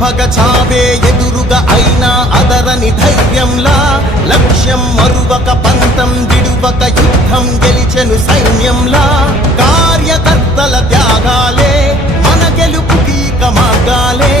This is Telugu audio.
భగ చావే ఎదురుగా అయినా అదరని ధైర్యంలా లక్ష్యం మరువక పంతం విడువక యుద్ధం గెలిచెను సైన్యంలా కార్యకర్తల త్యాగాలే మన గెలుపుకి మార్గాలే